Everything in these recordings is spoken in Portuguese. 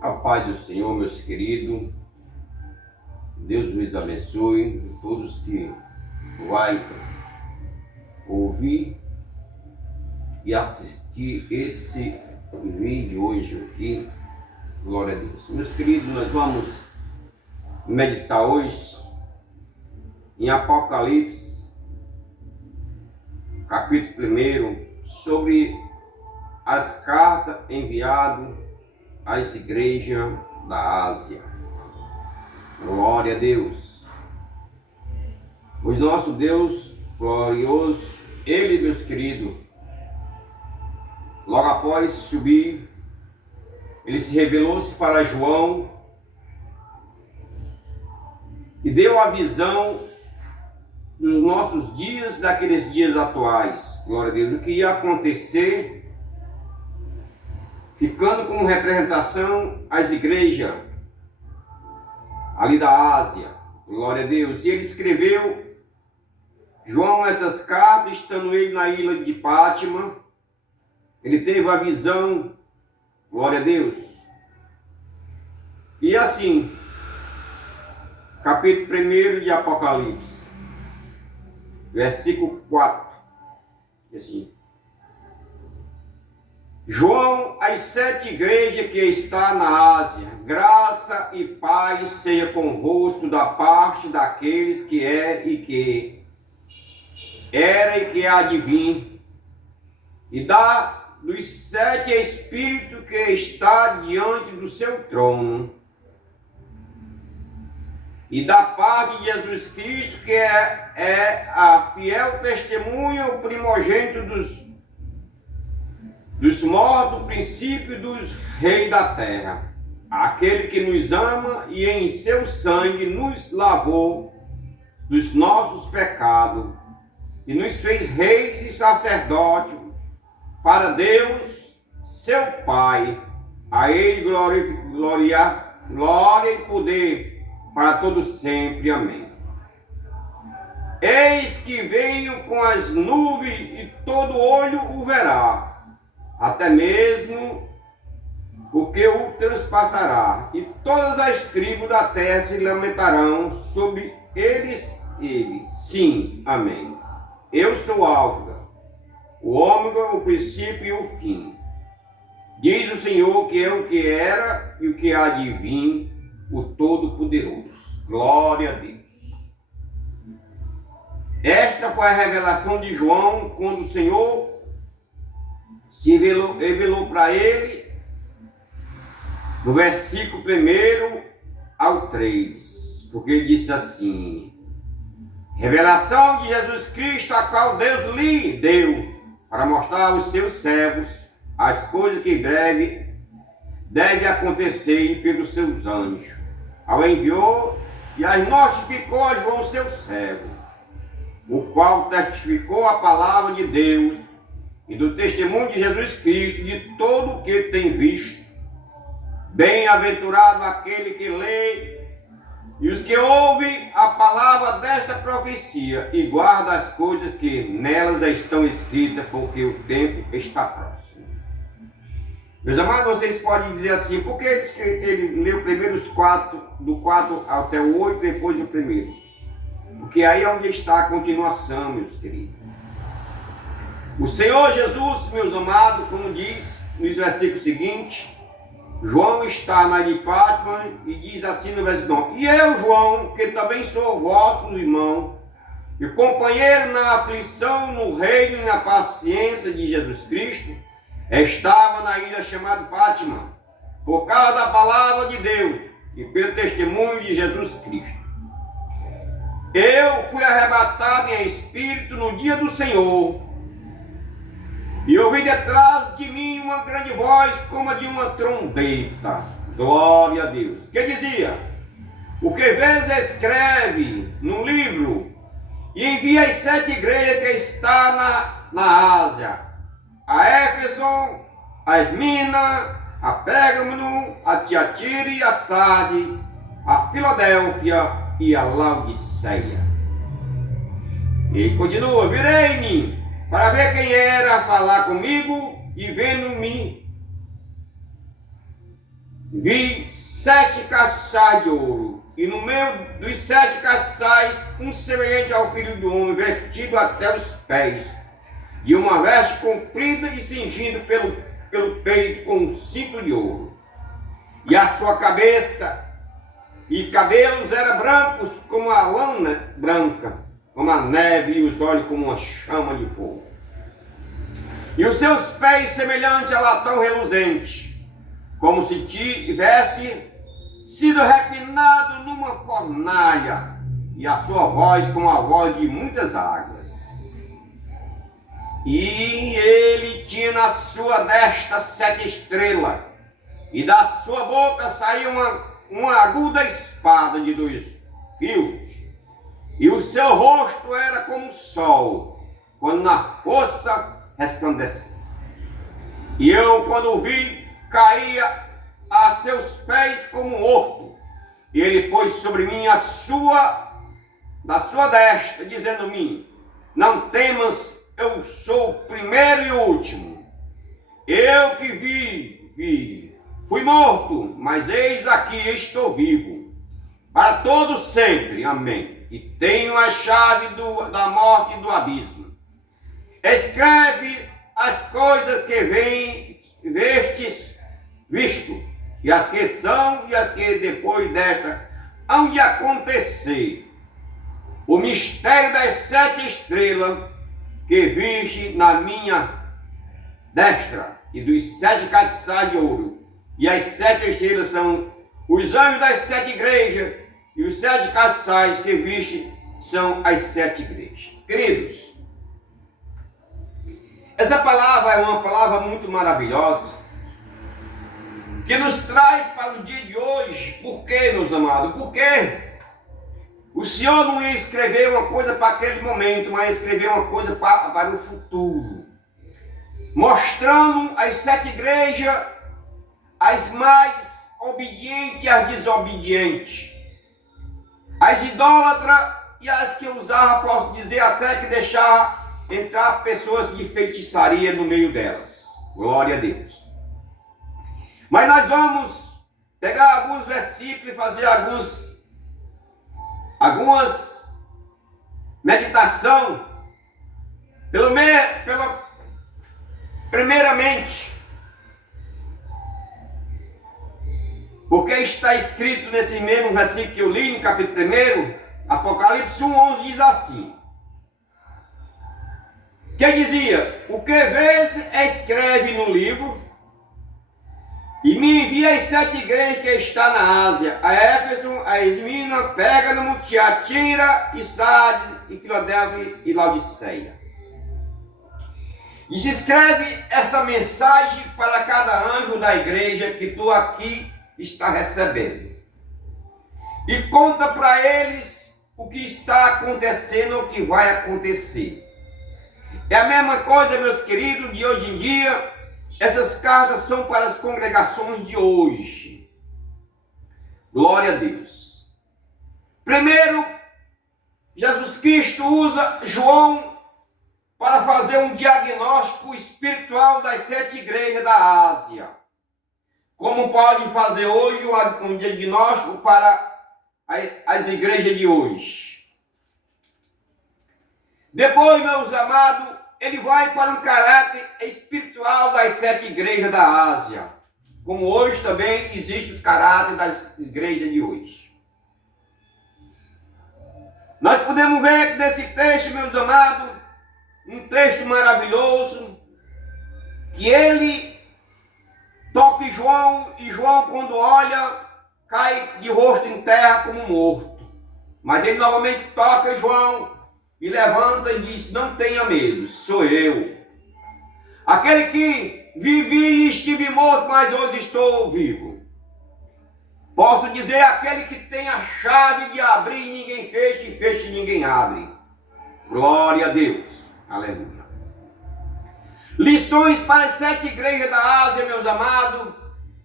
A paz do Senhor, meus queridos, Deus os abençoe, todos que vai ouvir e assistir esse vídeo hoje aqui, glória a Deus. Meus queridos, nós vamos meditar hoje em Apocalipse, capítulo 1, sobre as cartas enviadas às igrejas da Ásia. Glória a Deus. Pois nosso Deus glorioso, Ele, meus queridos, logo após subir, Ele se revelou-se para João e deu a visão dos nossos dias, daqueles dias atuais. Glória a Deus. O que ia acontecer, ficando como representação as igrejas ali da Ásia. Glória a Deus. E ele escreveu, João, essas cartas, estando ele na ilha de Pátima. Ele teve a visão, glória a Deus. E assim, capítulo 1 de Apocalipse, versículo 4, assim: João, às 7 igrejas que está na Ásia, graça e paz seja convosco da parte daqueles que é e que era e que há de vir, e dos 7 Espíritos que está diante do seu trono, e da parte de Jesus Cristo, que é a fiel testemunha, o primogênito dos mortos, o princípio dos reis da terra, aquele que nos ama e em seu sangue nos lavou dos nossos pecados e nos fez reis e sacerdotes para Deus, seu Pai. A Ele glória e poder para todos sempre. Amém. Eis que venho com as nuvens e todo olho o verá, até mesmo o que o transpassará, e todas as tribos da terra se lamentarão sobre eles. Sim, amém. Eu sou Alfa, o ômega, o princípio e o fim. Diz o Senhor, que é o que era e o que há de vir, o Todo-Poderoso. Glória a Deus. Esta foi a revelação de João, quando o Senhor se revelou para ele, no versículo 1 ao 3, porque ele disse assim: revelação de Jesus Cristo, a qual Deus lhe deu, para mostrar aos seus servos as coisas que em breve deve acontecer, pelos seus anjos. Ao enviou e as notificou a João, seu servo, o qual testificou a palavra de Deus e do testemunho de Jesus Cristo, de todo o que tem visto. Bem-aventurado aquele que lê e os que ouvem a palavra desta profecia e guarda as coisas que nelas estão escritas, porque o tempo está próximo. Meus amados, vocês podem dizer assim: por que ele leu primeiro os 4, do 4 até o 8, depois o primeiro? Porque aí é onde está a continuação, meus queridos. O Senhor Jesus, meus amados, como diz nos versículos seguintes, João está na ilha de Pátima e diz assim no versículo 9: e eu, João, que também sou vosso irmão e companheiro na aflição, no reino e na paciência de Jesus Cristo, estava na ilha chamada Pátima, por causa da palavra de Deus e pelo testemunho de Jesus Cristo. Eu fui arrebatado em espírito no dia do Senhor, e ouvi detrás de mim uma grande voz, como a de uma trombeta. Glória a Deus. Que dizia: o que vês, escreve num livro e envia às 7 igrejas que está na Ásia: a Éfeso, a Esmina, a Pérgamo, a Tiatira e a Sardes, a Filadélfia e a Laodiceia. E continua: virei-me para ver quem era a falar comigo, e vendo-me, vi 7 castiçais de ouro, e no meio dos 7 castiçais, um semelhante ao Filho do Homem, vestido até os pés, de uma veste comprida e cingido pelo peito com um cinto de ouro. E a sua cabeça e cabelos eram brancos como a lã branca, como a neve, e os olhos como uma chama de fogo. E os seus pés semelhante a latão reluzente, como se tivesse sido refinado numa fornalha, e a sua voz como a voz de muitas águas. E ele tinha na sua destra 7 estrelas, e da sua boca saía uma aguda espada de 2 fios, e o seu rosto era como o sol, quando na força resplandece. E eu, quando o vi, caía a seus pés como morto. E ele pôs sobre mim da sua destra, dizendo-me: não temas, eu sou o primeiro e o último. Eu que vi, fui morto, mas eis aqui estou vivo, para todo sempre. Amém. E tenho a chave da morte e do abismo. Escreve as coisas que vestes visto, e as que são, e as que depois desta hão de acontecer. O mistério das 7 estrelas que viste na minha destra, e dos 7 castiçais de ouro. E as 7 estrelas são os anjos das 7 igrejas, e os 7 castiçais que viste são as 7 igrejas. Queridos, essa palavra é uma palavra muito maravilhosa, que nos traz para o dia de hoje. Por quê, meus amados? Porque o Senhor não ia escrever uma coisa para aquele momento, mas escrever uma coisa para o futuro, mostrando as 7 igrejas, as mais obedientes e as desobedientes, as idólatras e as que usavam, posso dizer até que deixavam entrar pessoas de feitiçaria no meio delas. Glória a Deus. Mas nós vamos pegar alguns versículos e fazer algumas meditação primeiramente, porque está escrito nesse mesmo versículo que eu li no capítulo 1, Apocalipse 1:11, diz assim, que dizia: o que vês, escreve no livro, e me envia as 7 igrejas que está na Ásia, a Éfeso, a Esmina, Pérgamo, Tiatira, e Sardes, e Filadélfia e Laodiceia. E se escreve essa mensagem para cada anjo da igreja que tu aqui está recebendo. E conta para eles o que está acontecendo, o que vai acontecer. É a mesma coisa, meus queridos, de hoje em dia. Essas cartas são para as congregações de hoje. Glória a Deus. Primeiro, Jesus Cristo usa João para fazer um diagnóstico espiritual das 7 igrejas da Ásia. Como pode fazer hoje um diagnóstico para as igrejas de hoje. Depois, meus amados, ele vai para um caráter espiritual das 7 igrejas da Ásia. Como hoje também existe os caráteres das igrejas de hoje. Nós podemos ver nesse texto, meus amados, um texto maravilhoso, que ele toca em João, e João, quando olha, cai de rosto em terra como morto. Mas ele novamente toca em João, e levanta e diz: não tenha medo, sou eu. Aquele que vivi e estive morto, mas hoje estou vivo. Posso dizer, aquele que tem a chave de abrir e ninguém fecha, e fecha e ninguém abre. Glória a Deus. Aleluia. Lições para as 7 igrejas da Ásia, meus amados.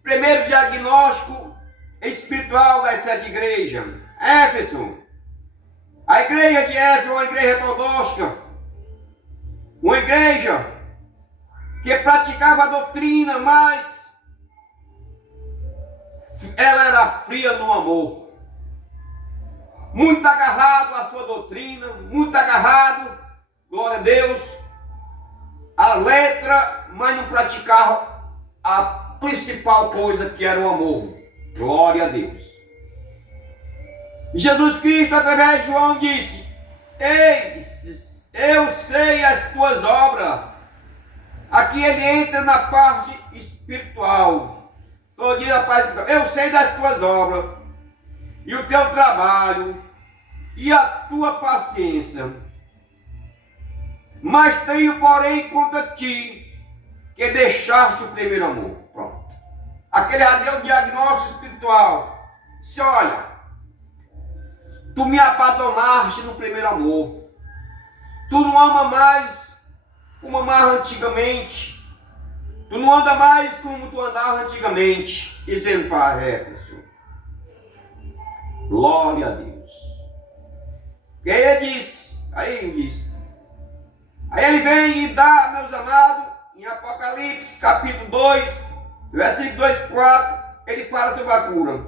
Primeiro diagnóstico espiritual das 7 igrejas. Éfeso. A igreja de Éfeso é uma igreja ortodoxa, uma igreja que praticava a doutrina mais ela era fria no amor. Muito agarrado à sua doutrina, muito agarrado, glória a Deus, à letra, mas não praticava a principal coisa, que era o amor. Glória a Deus. Jesus Cristo, através de João, disse: eis, eu sei as tuas obras. Aqui ele entra na parte espiritual. Todo dia na parte espiritual. Eu sei das tuas obras, e o teu trabalho, e a tua paciência. Mas tenho, porém, contra ti, que deixaste o primeiro amor. Pronto. Aquele já deu o diagnóstico espiritual. Disse: olha, tu me abandonaste no primeiro amor. Tu não ama mais como amava antigamente. Tu não anda mais como tu andava antigamente. Dizendo para Éfeso. Glória a Deus. E aí ele diz, aí ele vem e dá, meus amados, em Apocalipse, capítulo 2, versículo 2 e 4, ele fala sobre a cura.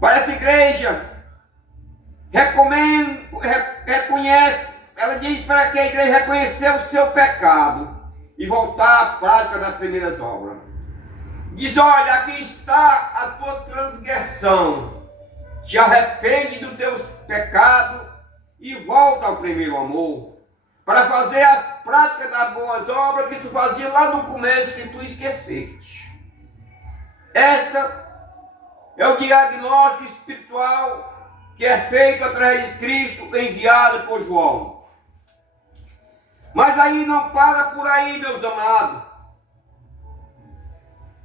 Para essa igreja, reconhece, ela diz para que a igreja reconhecer o seu pecado e voltar à prática das primeiras obras. Diz: olha, aqui está a tua transgressão. Te arrepende dos teus pecados e volta ao primeiro amor, para fazer as práticas das boas obras que tu fazia lá no começo, que tu esqueceste. Esta é o diagnóstico espiritual que é feito através de Cristo, enviado por João. Mas aí não para por aí, meus amados.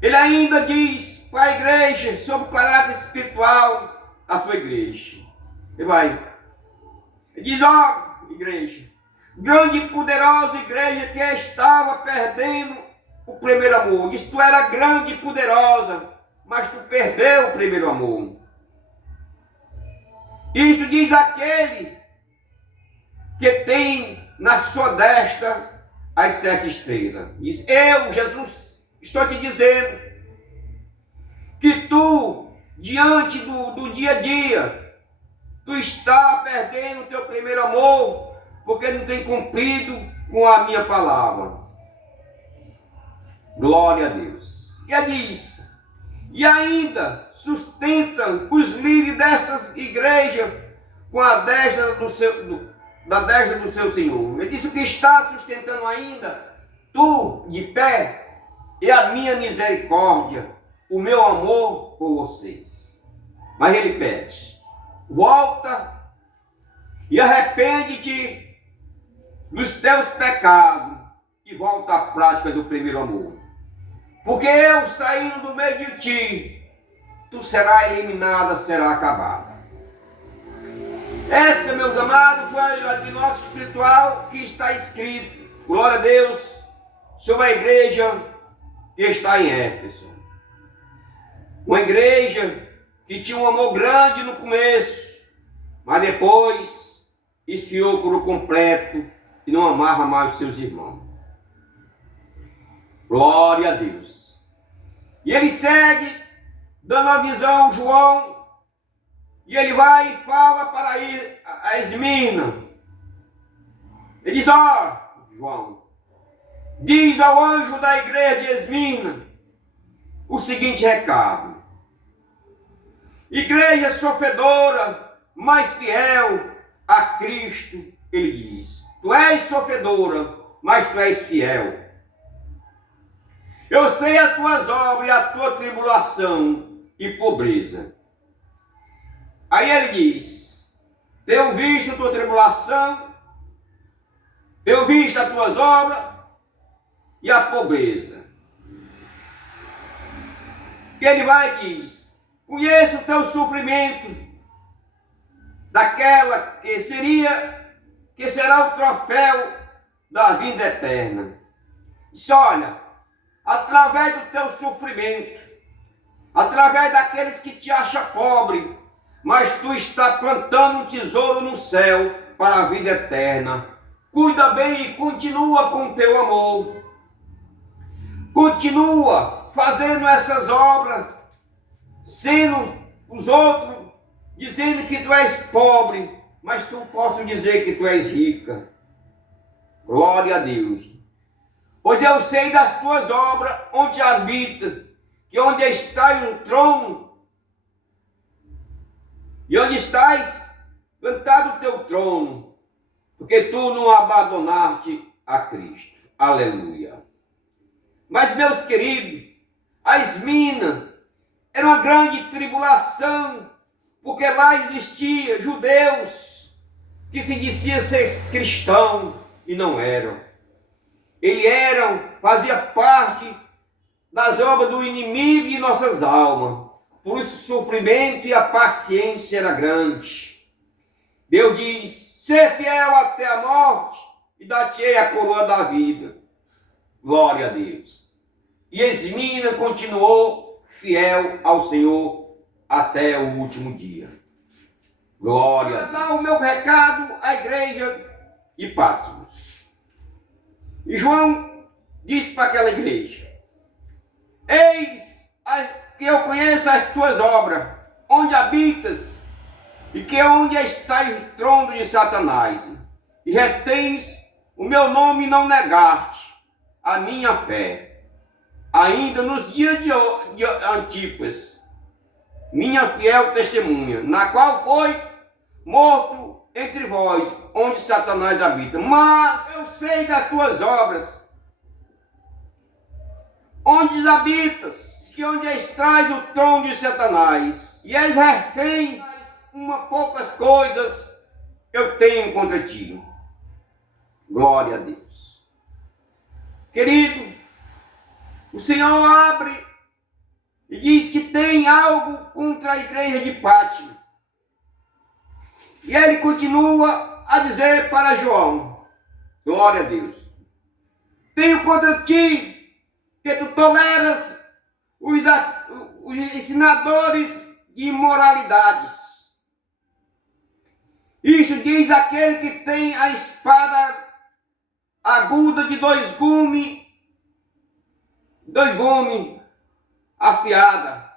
Ele ainda diz para a igreja sobre o caráter espiritual da sua igreja. Ele diz: ó, igreja, grande e poderosa igreja que estava perdendo o primeiro amor. Diz: tu era grande e poderosa, mas tu perdeu o primeiro amor. Isto diz aquele que tem na sua destra as 7 estrelas. Diz: eu, Jesus, estou te dizendo que tu, diante do dia a dia, tu está perdendo o teu primeiro amor, porque não tem cumprido com a minha palavra. Glória a Deus. E ele diz: e ainda sustentam os líderes destas igrejas com a destra da destra do seu Senhor. Ele disse: o que está sustentando ainda, tu de pé, é a minha misericórdia, o meu amor por vocês. Mas ele pede: volta e arrepende-te dos teus pecados e volta à prática do primeiro amor. Porque eu, saindo do meio de ti, tu serás eliminada, será acabada. Essa, meus amados, foi o diagnóstico espiritual que está escrito, glória a Deus, sobre a igreja que está em Éfeso. Uma igreja que tinha um amor grande no começo, mas depois esfriou por completo e não amava mais os seus irmãos. Glória a Deus. E ele segue dando a visão a João, e ele vai e fala para a Esmirna. Ele diz: ó, João, diz ao anjo da igreja de Esmirna o seguinte recado: igreja sofredora, mas fiel a Cristo. Ele diz: tu és sofredora, mas tu és fiel. Eu sei as tuas obras e a tua tribulação e pobreza. Aí ele diz: tenho visto a tua tribulação, tenho visto as tuas obras e a pobreza. Que ele vai e diz: conheço o teu sofrimento, daquela que será o troféu da vida eterna. Diz: olha, através do teu sofrimento, através daqueles que te acham pobre, mas tu está plantando um tesouro no céu para a vida eterna. Cuida bem e continua com o teu amor. Continua fazendo essas obras sendo os outros dizendo que tu és pobre, mas tu posso dizer que tu és rica. Glória a Deus. Pois eu sei das tuas obras, onde habita, que onde está o trono, e onde estás plantado o teu trono, porque tu não abandonaste a Cristo. Aleluia. Mas, meus queridos, a Esmina era uma grande tribulação, porque lá existia judeus que se diziam ser cristãos e não eram. Eles fazia parte das obras do inimigo de nossas almas. Por isso o sofrimento e a paciência era grande. Deus diz: ser fiel até a morte e dar-te-ei a coroa da vida. Glória a Deus. E Esmina continuou fiel ao Senhor até o último dia. Glória a Deus. Dá o meu recado à igreja de Patmos. E João disse para aquela igreja: eis que eu conheço as tuas obras, onde habitas, e que onde estás o trono de Satanás, e retens o meu nome e não negaste a minha fé, ainda nos dias de Antipas, minha fiel testemunha, na qual foi morto entre vós, onde Satanás habita. Mas eu sei das tuas obras, onde habitas, que onde estás o trono de Satanás, e és refém, uma poucas coisas eu tenho contra ti. Glória a Deus. Querido, o Senhor abre e diz que tem algo contra a igreja de Patmos. E ele continua a dizer para João: glória a Deus, tenho contra ti que tu toleras os ensinadores de imoralidades. Isto diz aquele que tem a espada aguda de dois gumes afiada,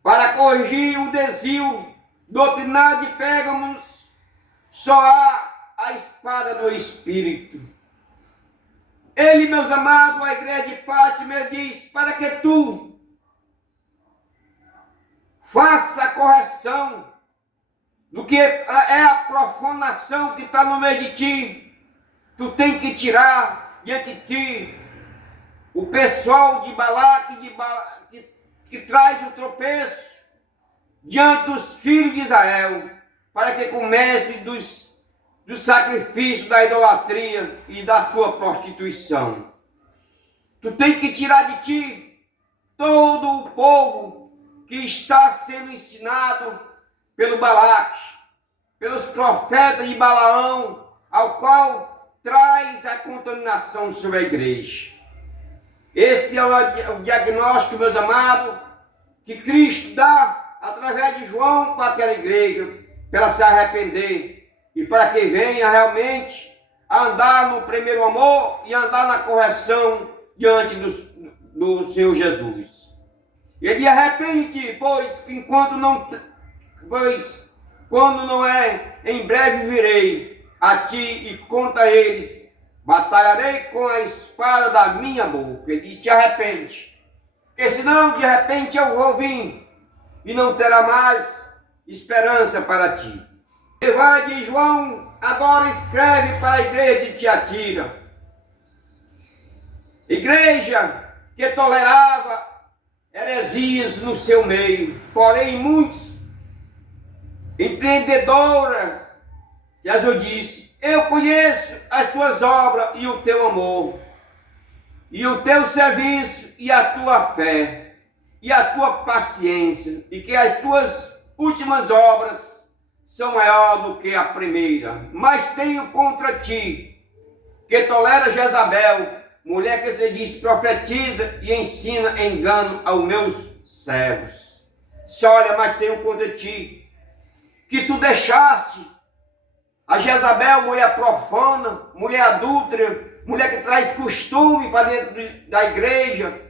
para corrigir o desvio doutrinário de Pérgamos. Só há a espada do Espírito. Ele, meus amados, a igreja de Patmos, diz para que tu faça a correção do que é a profanação que está no meio de ti. Tu tem que tirar diante de ti o pessoal de Balaque, que traz o tropeço diante dos filhos de Israel, para que comece do sacrifício, da idolatria e da sua prostituição. Tu tem que tirar de ti todo o povo que está sendo ensinado pelo Balaque, pelos profetas de Balaão, ao qual traz a contaminação sobre a igreja. Esse é o diagnóstico, meus amados, que Cristo dá através de João para aquela igreja, para ela se arrepender e para que venha realmente a andar no primeiro amor e andar na correção diante do Senhor Jesus. Ele arrepende, pois quando não é, em breve virei a ti e contra eles batalharei com a espada da minha boca. Ele diz: te arrepende, porque senão de repente eu vou vir e não terá mais esperança para ti. Ele vai de João, agora escreve para a igreja de Tiatira, igreja que tolerava heresias no seu meio, porém muitos empreendedoras. Jesus disse: eu conheço as tuas obras e o teu amor, e o teu serviço, e a tua fé, e a tua paciência, e que as tuas últimas obras são maiores do que a primeira. Mas tenho contra ti, que tolera Jezabel, mulher que se diz profetiza e ensina engano aos meus servos. Se olha, mas tenho contra ti, que tu deixaste a Jezabel, mulher profana, mulher adúltera, mulher que traz costume para dentro da igreja,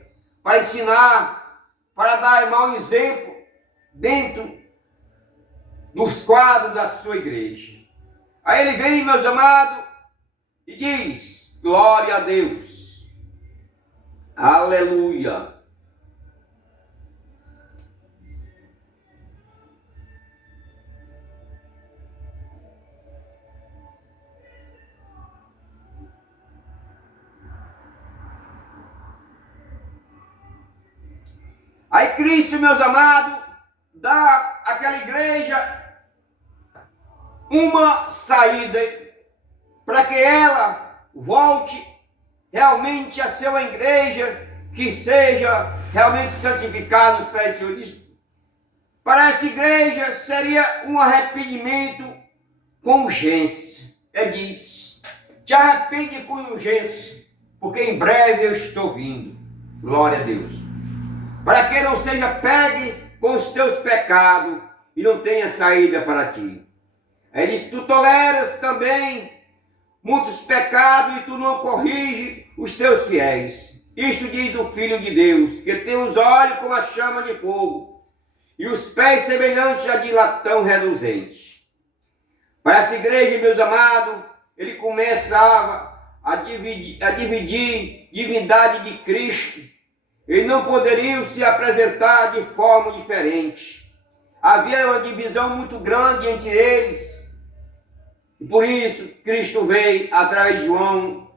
para ensinar para dar mau exemplo dentro dos quadros da sua igreja. Aí ele vem, meus amados, e diz: glória a Deus, aleluia. Aí Cristo, meus amados, dá àquela igreja uma saída para que ela volte realmente a ser uma igreja que seja realmente santificada nos pés do Senhor. Para essa igreja seria um arrependimento com urgência. Ele diz: te arrepende com urgência, porque em breve eu estou vindo. Glória a Deus. Para que não seja pegue com os teus pecados e não tenha saída para ti. Ele diz: tu toleras também muitos pecados e tu não corrige os teus fiéis. Isto diz o Filho de Deus, que tem os olhos como a chama de fogo e os pés semelhantes a de latão reluzente. Para essa igreja, meus amados, ele começava a dividir divindade de Cristo. Eles não poderiam se apresentar de forma diferente. Havia uma divisão muito grande entre eles. E por isso, Cristo veio através de João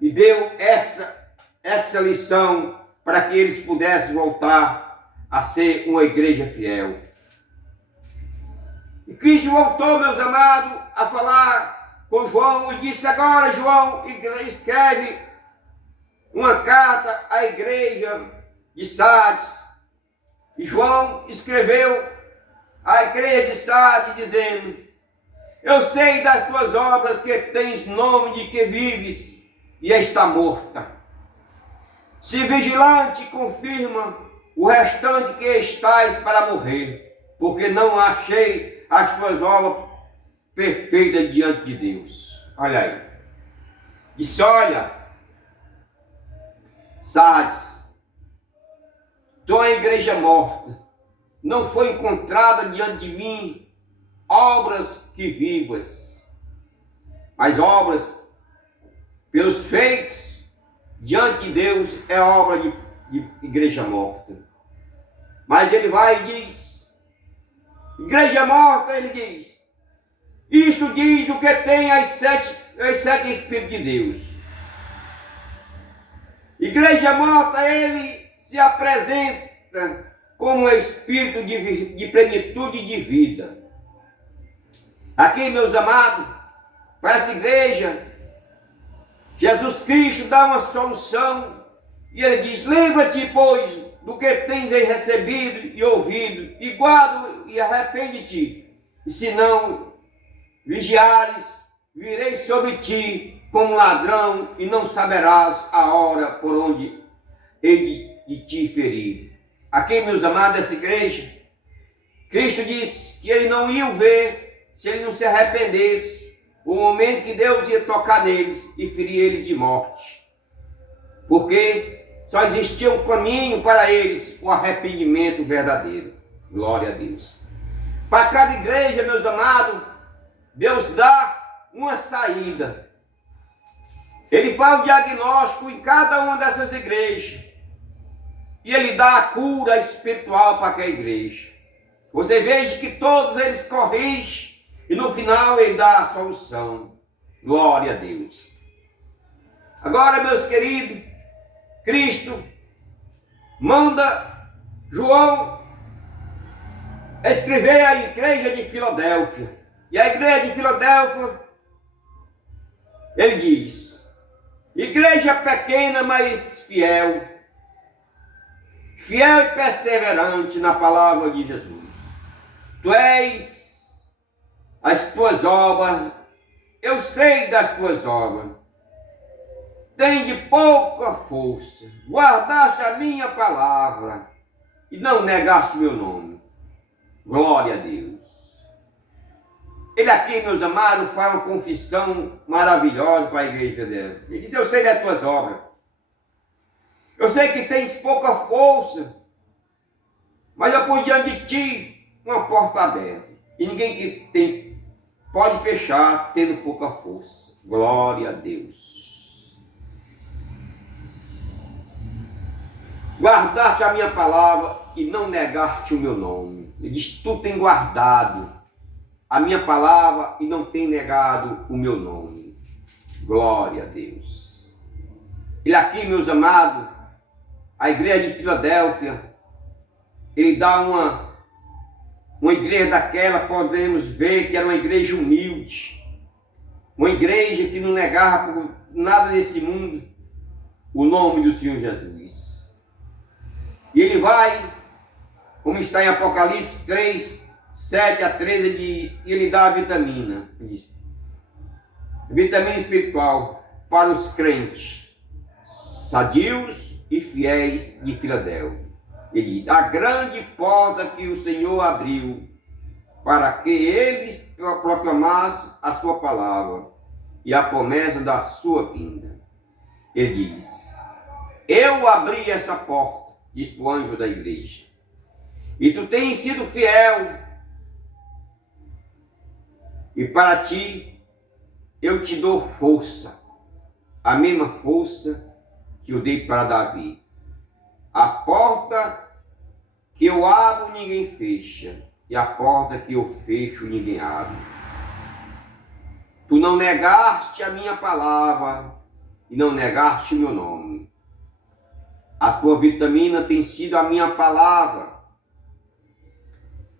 e deu essa lição para que eles pudessem voltar a ser uma igreja fiel. E Cristo voltou, meus amados, a falar com João e disse: agora, João, escreve uma carta à igreja de Sardes. E João escreveu à igreja de Sardes dizendo: eu sei das tuas obras que tens nome de que vives e está morta. Se vigilante, confirma o restante que estás para morrer, porque não achei as tuas obras perfeitas diante de Deus. Olha aí. Disse: olha, Sardes, tu é a igreja morta, não foi encontrada diante de mim obras que vivas, mas obras pelos feitos diante de Deus é obra de igreja morta. Mas ele vai e diz: igreja morta, ele diz, isto diz o que tem os sete Espíritos de Deus. Igreja morta, ele se apresenta como um espírito de plenitude de vida. Aqui, meus amados, para essa igreja, Jesus Cristo dá uma solução e ele diz: lembra-te, pois, do que tens aí recebido e ouvido, e guarda e arrepende-te, e se não vigiares, virei sobre ti como ladrão, e não saberás a hora por onde ele de te ferir. Aqui, meus amados, essa igreja, Cristo disse que ele não ia ver se ele não se arrependesse, o momento que Deus ia tocar neles e ferir eles de morte. Porque só existia um caminho para eles, o arrependimento verdadeiro. Glória a Deus. Para cada igreja, meus amados, Deus dá uma saída. Ele faz o diagnóstico em cada uma dessas igrejas. E ele dá a cura espiritual para aquela igreja. Você veja que todos eles corrigem. E no final ele dá a solução. Glória a Deus. Agora, meus queridos, Cristo manda João escrever a igreja de Filadélfia. E a igreja de Filadélfia, ele diz: igreja pequena, mas fiel. Fiel e perseverante na palavra de Jesus. Tu és as tuas obras, eu sei das tuas obras. Tem de pouca força, guardaste a minha palavra e não negaste meu nome. Glória a Deus. Ele aqui, meus amados, faz uma confissão maravilhosa para a igreja dele. Ele diz: eu sei das tuas obras. Eu sei que tens pouca força, Mas eu pus diante de ti uma porta aberta. E ninguém que tem pode fechar tendo pouca força. Glória a Deus. Guardaste a minha palavra e não negaste o meu nome. Ele diz, tu tem guardado a minha palavra e não tem negado o meu nome. Glória a Deus. Ele aqui, meus amados, a igreja de Filadélfia, ele dá uma igreja daquela, podemos ver que era uma igreja humilde, uma igreja que não negava por nada nesse mundo o nome do Senhor Jesus. E ele vai, como está em Apocalipse 3, 7 a 13, e ele dá a vitamina. Vitamina espiritual para os crentes, sadios e fiéis de Filadélfia. Ele diz, a grande porta que o Senhor abriu para que eles proclamassem a sua palavra e a promessa da sua vinda. Ele diz, eu abri essa porta, diz o anjo da igreja, e tu tens sido fiel, e para ti eu te dou força, a mesma força que eu dei para Davi. A porta que eu abro, ninguém fecha, e a porta que eu fecho, ninguém abre. Tu não negaste a minha palavra, e não negaste o meu nome. A tua vitamina tem sido a minha palavra.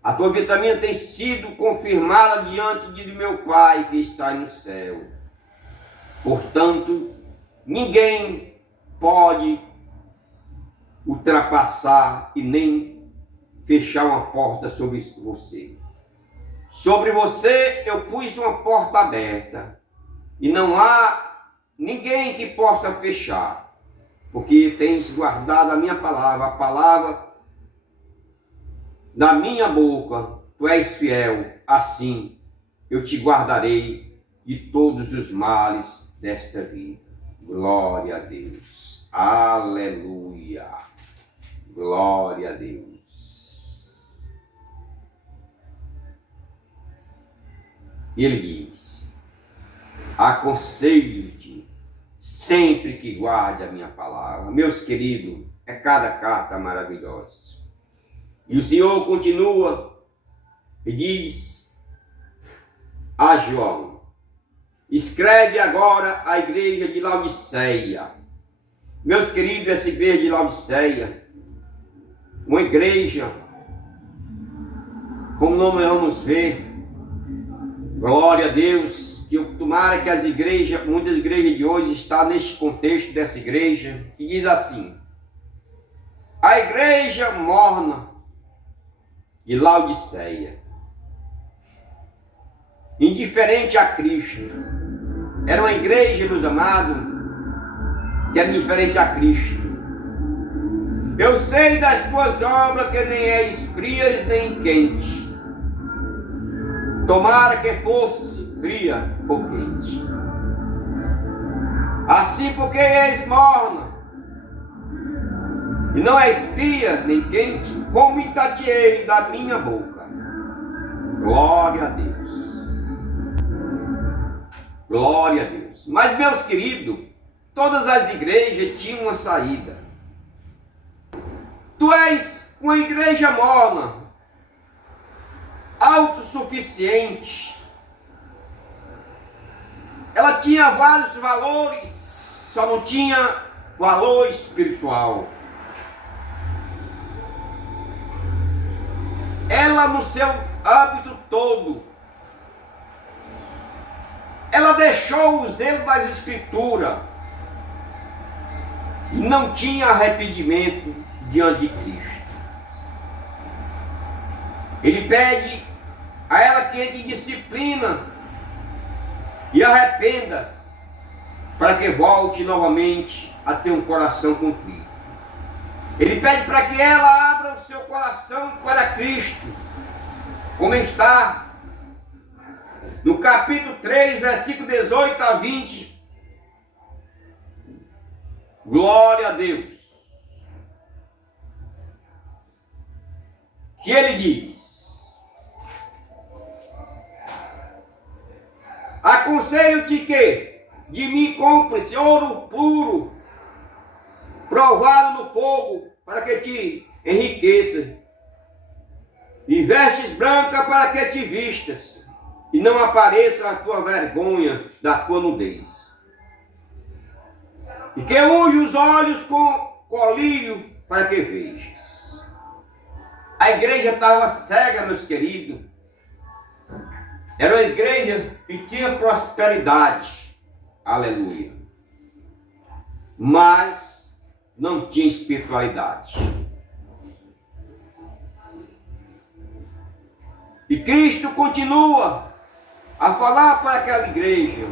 A tua vitamina tem sido confirmada diante de meu Pai que está no céu. Portanto, ninguém pode ultrapassar e nem fechar uma porta sobre você. Sobre você eu pus uma porta aberta e não há ninguém que possa fechar. Porque tens guardado a minha palavra, a palavra da minha boca, tu és fiel, assim eu te guardarei de todos os males desta vida. Glória a Deus, aleluia, glória a Deus. E ele diz, aconselho-te sempre que guarde a minha palavra. Meus queridos, é cada carta maravilhosa. E o Senhor continua e diz a João, escreve agora a igreja de Laodiceia. Meus queridos, essa igreja de Laodiceia, uma igreja, como nós vamos ver, glória a Deus, que tomara que as igrejas, muitas igrejas de hoje estão neste contexto dessa igreja, que diz assim, a igreja morna de Laodiceia, indiferente a Cristo. Era uma igreja, meus amados, que era indiferente a Cristo. Eu sei das tuas obras que nem és frias nem quente. Tomara que fosse fria ou quente. Assim porque és morna e não és fria nem quente, vomitar-te-ei da minha boca. Glória a Deus. Glória a Deus. Mas, meus queridos, todas as igrejas tinham uma saída. Tu és uma igreja morna, autossuficiente. Ela tinha vários valores, só não tinha valor espiritual. Ela, no seu hábito todo, ela deixou o zelo das Escrituras e não tinha arrependimento diante de Cristo. Ele pede a ela que entre em disciplina e arrependa-se, para que volte novamente a ter um coração contrito. Ele pede para que ela abra o seu coração para Cristo, como está no capítulo 3, versículo 18 a 20. Glória a Deus. que ele diz: aconselho-te que de mim compres ouro puro, provado no fogo, para que te enriqueça, e vestes brancas para que te vistas, e não apareça a tua vergonha da tua nudez. E que unge os olhos com colírio para que vejas. A igreja estava cega, meus queridos. Era uma igreja que tinha prosperidade. Aleluia. Mas não tinha espiritualidade. E Cristo continua a falar para aquela igreja.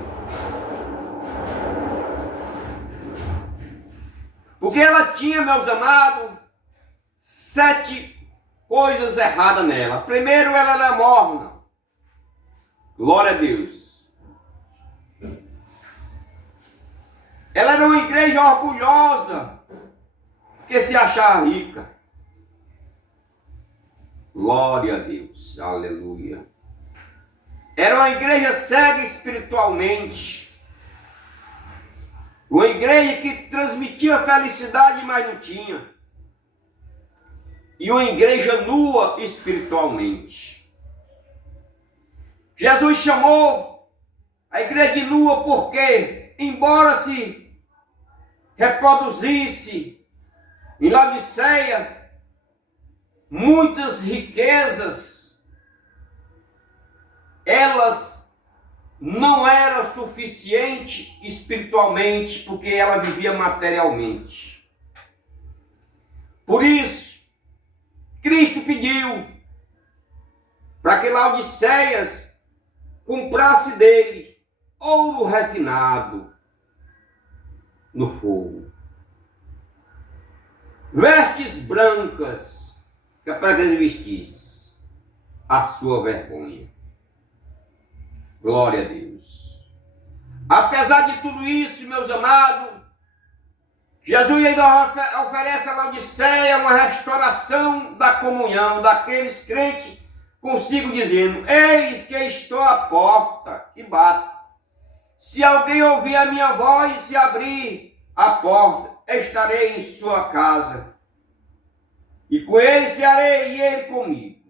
Porque ela tinha, meus amados, 7 coisas erradas nela. Primeiro, ela era morna. Glória a Deus. Ela era uma igreja orgulhosa, que se achava rica. Glória a Deus. Aleluia. Era uma igreja cega espiritualmente. Uma igreja que transmitia felicidade, mas não tinha. E uma igreja nua espiritualmente. Jesus chamou a igreja de nua porque, embora se reproduzisse em Laodiceia muitas riquezas, elas não eram suficientes espiritualmente, porque ela vivia materialmente. Por isso, Cristo pediu para que Laodiceias comprasse dele ouro refinado no fogo, vestes brancas, que é para que ele vestisse a sua vergonha. Glória a Deus. Apesar de tudo isso, meus amados, Jesus ainda oferece a Laodiceia uma restauração da comunhão daqueles crentes consigo, dizendo: eis que estou à porta e bato. Se alguém ouvir a minha voz e se abrir a porta, estarei em sua casa, e com ele cearei e ele comigo.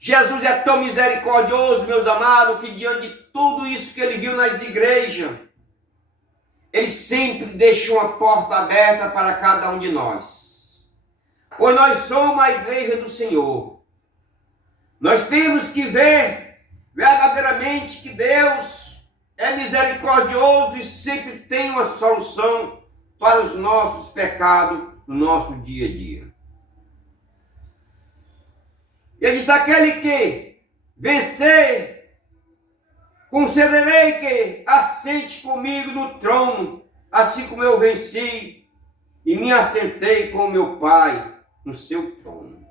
Jesus é tão misericordioso, meus amados, que diante de tudo isso que ele viu nas igrejas, ele sempre deixa uma porta aberta para cada um de nós. Pois nós somos a igreja do Senhor. Nós temos que ver verdadeiramente que Deus é misericordioso e sempre tem uma solução para os nossos pecados no nosso dia a dia. Ele disse: aquele que vencer, concederei que assente comigo no trono, assim como eu venci e me assentei com meu Pai no seu trono.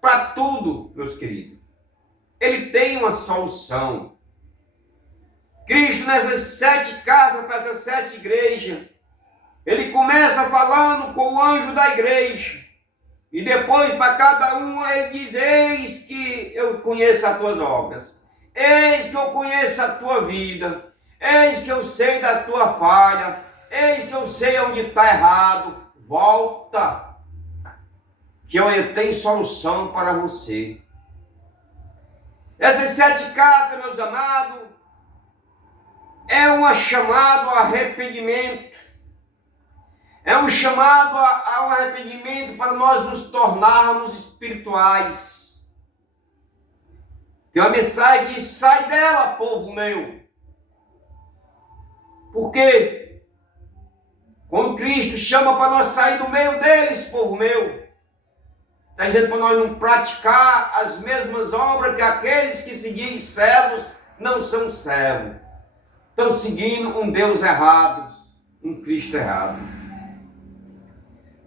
Para tudo, meus queridos, ele tem uma solução. Cristo, nessas 7 cartas para essas 7 igrejas, ele começa falando com o anjo da igreja. E depois, para cada um, ele diz: eis que eu conheço as tuas obras, eis que eu conheço a tua vida, eis que eu sei da tua falha, eis que eu sei onde está errado. Volta, que eu tenho solução para você. Essas 7 cartas, meus amados, é um chamado ao arrependimento. É um chamado ao arrependimento para nós nos tornarmos espirituais. Tem uma mensagem que diz: sai dela, povo meu. Por quê? Quando Cristo chama para nós sair do meio deles, povo meu, está dizendo para nós não praticar as mesmas obras que aqueles que se dizem servos não são servos. Estão seguindo um Deus errado, um Cristo errado.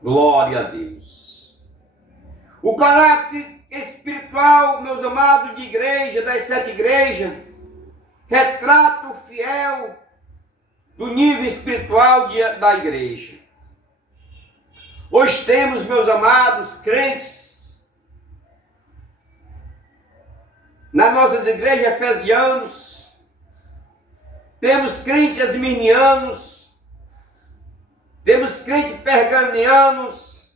Glória a Deus. O caráter espiritual, meus amados, de igreja, das 7 igrejas, retrata o fiel do nível espiritual da igreja. Hoje temos, meus amados crentes, nas nossas igrejas efesianos, temos crentes asminianos, temos crentes perganianos,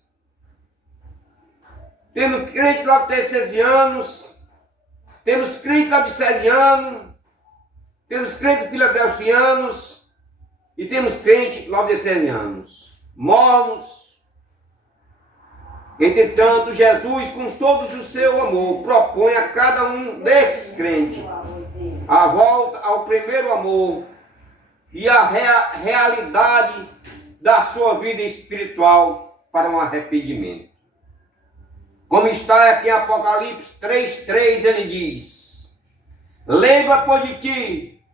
temos crentes laodicensianos, temos crentes laodicensianos, temos crentes filadelfianos e temos crentes laodicensianos, mornos. Entretanto, Jesus, com todo o seu amor, propõe a cada um destes crentes a volta ao primeiro amor e a realidade da sua vida espiritual para um arrependimento. Como está aqui em Apocalipse 3:3, ele diz: lembra, pois, de ti,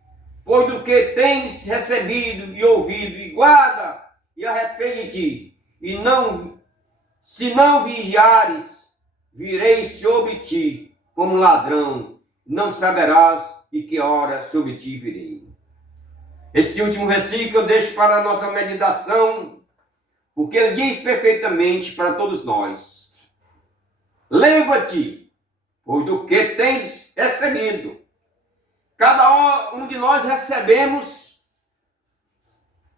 pois do que tens recebido e ouvido, e guarda e arrepende-te, e não, se não vigiares, virei sobre ti como ladrão, não saberás e que hora sobre ti virei. Esse último versículo eu deixo para a nossa meditação, porque ele diz perfeitamente para todos nós: lembra-te, pois do que tens recebido. Cada um de nós recebemos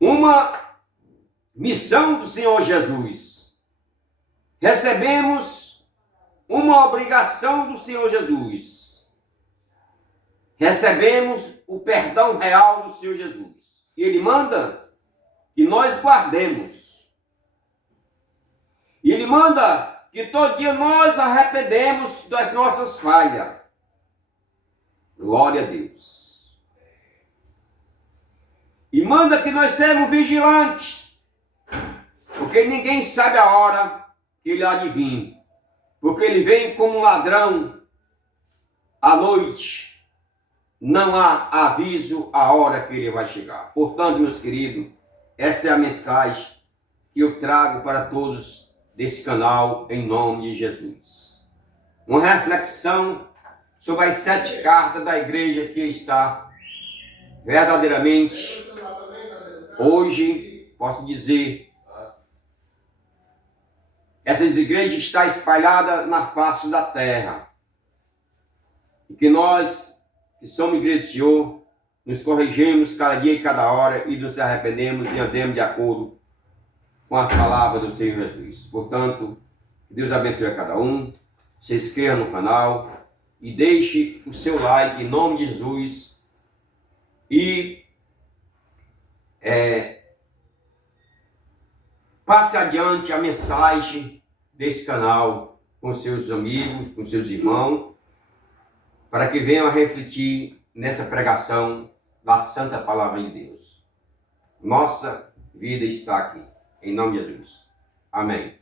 uma missão do Senhor Jesus. Recebemos uma obrigação do Senhor Jesus. Recebemos o perdão real do Senhor Jesus. E Ele manda que nós guardemos. E Ele manda que todo dia nós arrependemos das nossas falhas. Glória a Deus. E manda que nós sejamos vigilantes, porque ninguém sabe a hora que Ele há de vir. Porque Ele vem como um ladrão à noite. Não há aviso a hora que Ele vai chegar. Portanto, meus queridos, essa é a mensagem que eu trago para todos desse canal, em nome de Jesus. Uma reflexão sobre as 7 cartas da igreja que está verdadeiramente, hoje, posso dizer, essas igrejas estão espalhadas na face da terra. E que nós, que somos igreja do Senhor, nos corrigimos cada dia e cada hora e nos arrependemos e andemos de acordo com a palavra do Senhor Jesus. Portanto, que Deus abençoe a cada um. Se inscreva no canal e deixe o seu like em nome de Jesus. E passe adiante a mensagem desse canal com seus amigos, com seus irmãos, para que venham a refletir nessa pregação da Santa Palavra de Deus. Nossa vida está aqui. Em nome de Jesus. Amém.